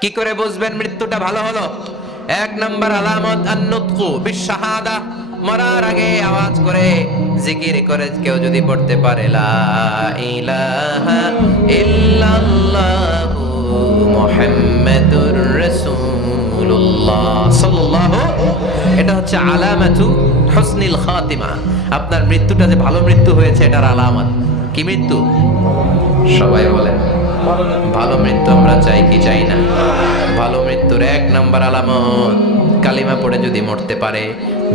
কি করে বুঝবেন মৃত্যুটা ভালো হলো? এক নাম্বার আলামত আন-নুতকু বিশ-শাহাদা, মরার আগে আওয়াজ করে জিকির করে কেউ যদি পড়তে পারে লা ইলাহা ইল্লাল্লাহু মুহাম্মাদুর রাসূলুল্লাহ সাল্লাল্লাহু, এটা হচ্ছে আলামাতু হুসনিল খাতিমা। আপনার মৃত্যুটা যে ভালো মৃত্যু হয়েছে এটার আলামত। কি মৃত্যু? সবাই বলেন ভালো মৃত্যু আমরা চাই কি চাই না? ভালো মৃত্যুর এক নাম্বার আলামত কালিমা পড়ে যদি মরতে পারে।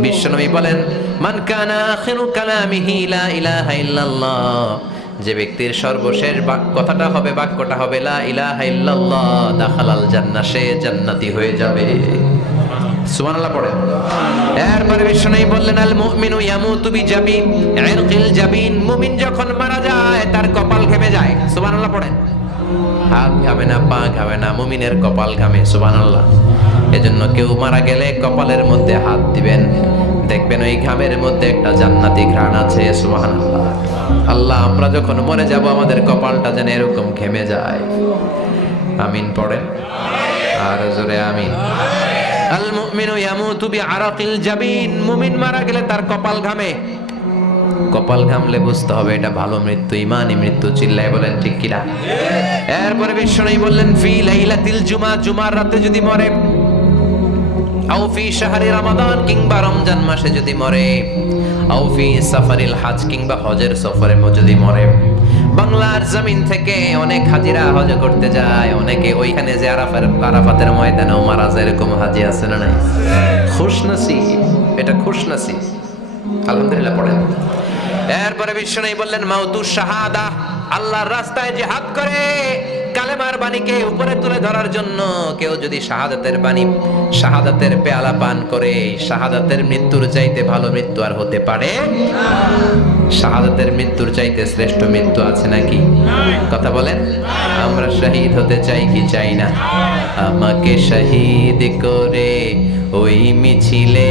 বিশ্বনবী বলেন মান কানা আখিরু কালামিহি লা ইলাহা ইল্লাল্লাহ, যে ব্যক্তির সর্বশেষ কথাটা হবে, বাক্যটা হবে লা ইলাহা ইল্লাল্লাহ, দাখালাল জান্নাহ, সে জান্নাতি হয়ে যাবে। সুবহানাল্লাহ পড়েন। এরপরে বিশ্বনবী বললেন আল মুমিনু ইয়ামুতু বিজাবিন ইরকিল জাবিন, মুমিন যখন মারা যায় তার কপাল ঘেমে যায়। সুবহানাল্লাহ পড়েন। হাত ঘামে না, পা ঘামে না, মুমিনের কপাল ঘামে। সুবহানাল্লাহ। এজন্য কেউ মারা গেলে কপালের মধ্যে হাত দিবেন, দেখবেন ওই ঘামের মধ্যে একটা জান্নাতি ঘ্রাণ আছে। সুবহানাল্লাহ। আল্লাহ, আমরা যখন মরে যাব আমাদের কপালটা যেন এরকম ঘেমে যায়। আমিন পড়েন আর জোরে আমিন। আল মুমিনু ইয়ামুতু বিআরাকিল জাবিন, মুমিন মারা গেলে তার কপাল ঘামে। কপাল ঘামলে বুঝতে হবে এটা ভালো মৃত্যু, ইমানি মৃত্যু। চিল্লায় বলেন ঠিক কিনা? এরপরে বিশ্বনবী বললেন ফি লাইলাতিল জুমা, জুমার রাতে যদি মরে, আও ফি শাহরি রমাদান, কিংবা রমজান মাসে যদি মরে, আও ফি সাফারিল হজ, কিংবা হজের সফরে যদি মরে। বাংলার জমিন থেকে অনেক হাজিরা হজ করতে যায়, অনেকে ওইখানে যে আরাফাতের ময়দানেও মারা যায়, এরকম হাজি আছে না নাই? খুশনসিব, এটা খুশনসিব। আলহামদুলিল্লাহ পড়েন। এরপরে বিশ্বনবী বললেন মাউতু শাহাদা, আল্লাহর রাস্তায় জিহাদ করে কালেমার বাণীকে উপরে তুলে ধরার জন্য কেউ যদি শাহাদাতের বাণী, শাহাদাতের পেয়ালা পান করে, শাহাদাতের মৃত্যুর চাইতে ভালো মৃত্যু আর হতে পারে? শাহাদাতের মৃত্যুর চাইতে শ্রেষ্ঠ মৃত্যু আছে নাকি? কথা বলেন। আমরা শহীদ হতে চাই কি চাই না? আমাকে শহীদ করে ওই মিছিলে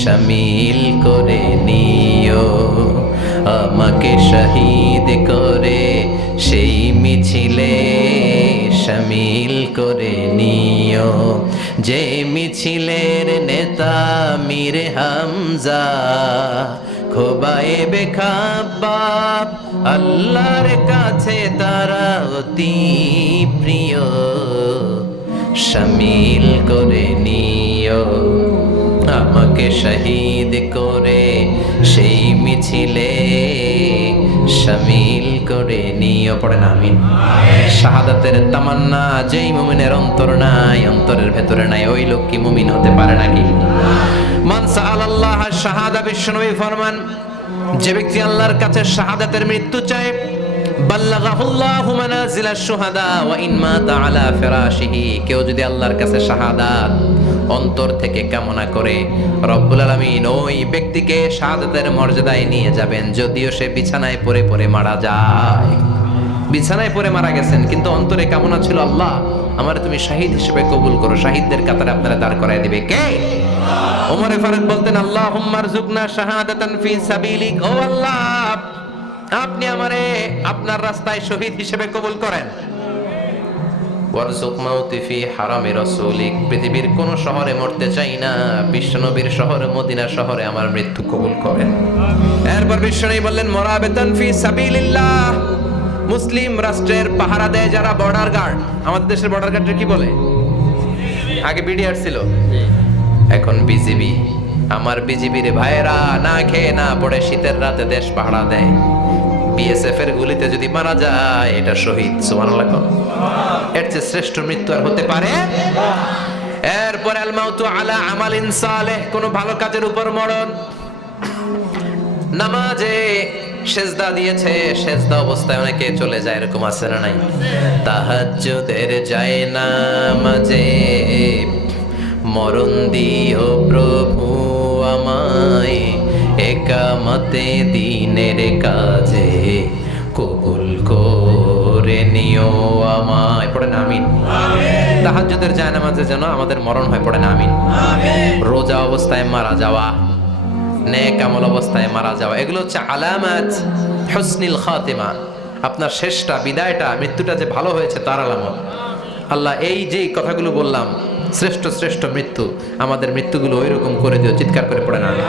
শামিল করে নিও, আমাকে শহীদ করে সেই মিছিলে শামিল করে নিও, যে মিছিলের নেতা মীর হামজা, খোবায়েবে খাব্বাব, আল্লাহর কাছে তারা অতি প্রিয়, শামিল করে নিও, আমাকে শহীদ করে সেই মিছিলে শামিল করে নিও। পড়েন আমিন। শাহাদাতের তামান্না যেই মুমিনের অন্তর নাই, অন্তরের ভেতরে নাই, ওই লোক কি মুমিন হতে পারে নাকি? মান সাআলাল্লাহ শাহাদা, বিশ্বনবী ফরমান যে ব্যক্তি আল্লাহর কাছে শাহাদাতের মৃত্যু চায়, বাল্লাগাহুল্লাহু মানাজিলাশ শুহাদা ওয়া ইন মাতা আলা ফিরাশিহি, কেউ যদি আল্লাহর কাছে শাহাদাত অন্তর থেকে কামনা করে, রব্বুল আলামিন ওই ব্যক্তিকে শাহাদাতের মর্যাদায় নিয়ে যাবেন, যদিও সে বিছানায় পড়ে পড়ে মারা যায়। বিছানায় পড়ে মারা গেছেন, কিন্তু অন্তরে কামনা ছিল আল্লাহ আমার তুমি শহীদ হিসেবে কবুল করো। শহীদদের কাতারে আপনারা দাঁড় করায় দিবে কে? ওমর ফারুক বলতেন আল্লাহুম্মা রযুকনা শাহাদাতান ফি সাবিলিক, ও আল্লাহ আপনি আমারে আপনার রাস্তায় শহীদ হিসেবে কবুল করেন। ওয়ারযুক মাউতি ফি হারামি রাসূলিক, পৃথিবীর কোন শহরে মরতে চাই না, বিশ্বনবীর শহরে মদিনা শহরে আমার মৃত্যু কবুল করেন। এরপর বিশ্বনবী বললেন মুরাবিতান ফি সাবিলিল্লাহ, মুসলিম রাষ্ট্রের পাহারা দেয় যারা বর্ডার গার্ড। আমাদের দেশের বর্ডার গার্ডের কি বলে? আগে বিডিআর ছিল, এখন বিজিবি। আমার বিজিবির ভাইয়েরা না খেয়ে না পড়ে শীতের রাতে দেশ পাহারা দেয়। বিএসএফ এর গুলিতে যদি মারা যায় এটা শহীদ। সুবহানাল্লাহ। এর চেয়ে শ্রেষ্ঠ মৃত্যু আর হতে পারে? এরপর আল মাউতু আলা আমালিন সালেহ, কোন ভালো কাজের উপর মরণ। নামাজে সেজদা দিয়েছে, সেজদা অবস্থায় অনেকে চলে যায়, এরকম আছে না নাই? তাহাজ্জুদের যায় নামাজে মরণ দিও প্রভু আমায়, একামতে দিনের কাজে কবুল করে নিও আমায়। পড়েন আমিন। তাহাজ্জুদের যায় নামাজে যেন আমাদের মরণ হয়। পড়েন আমিন। রোজা অবস্থায় মারা যাওয়া, নেক আমল অবস্থায় মারা যাওয়া, এগুলো হচ্ছে আলামাত হুসনিল খাতিমা। আপনার শেষটা, বিদায়টা, মৃত্যুটা যে ভালো হয়েছে তার আলামত। আল্লাহ এই যে কথাগুলো বললাম শ্রেষ্ঠ শ্রেষ্ঠ মৃত্যু, আমাদের মৃত্যুগুলো ওই রকম করে দিও, চিৎকার করে পড়েন আমিন।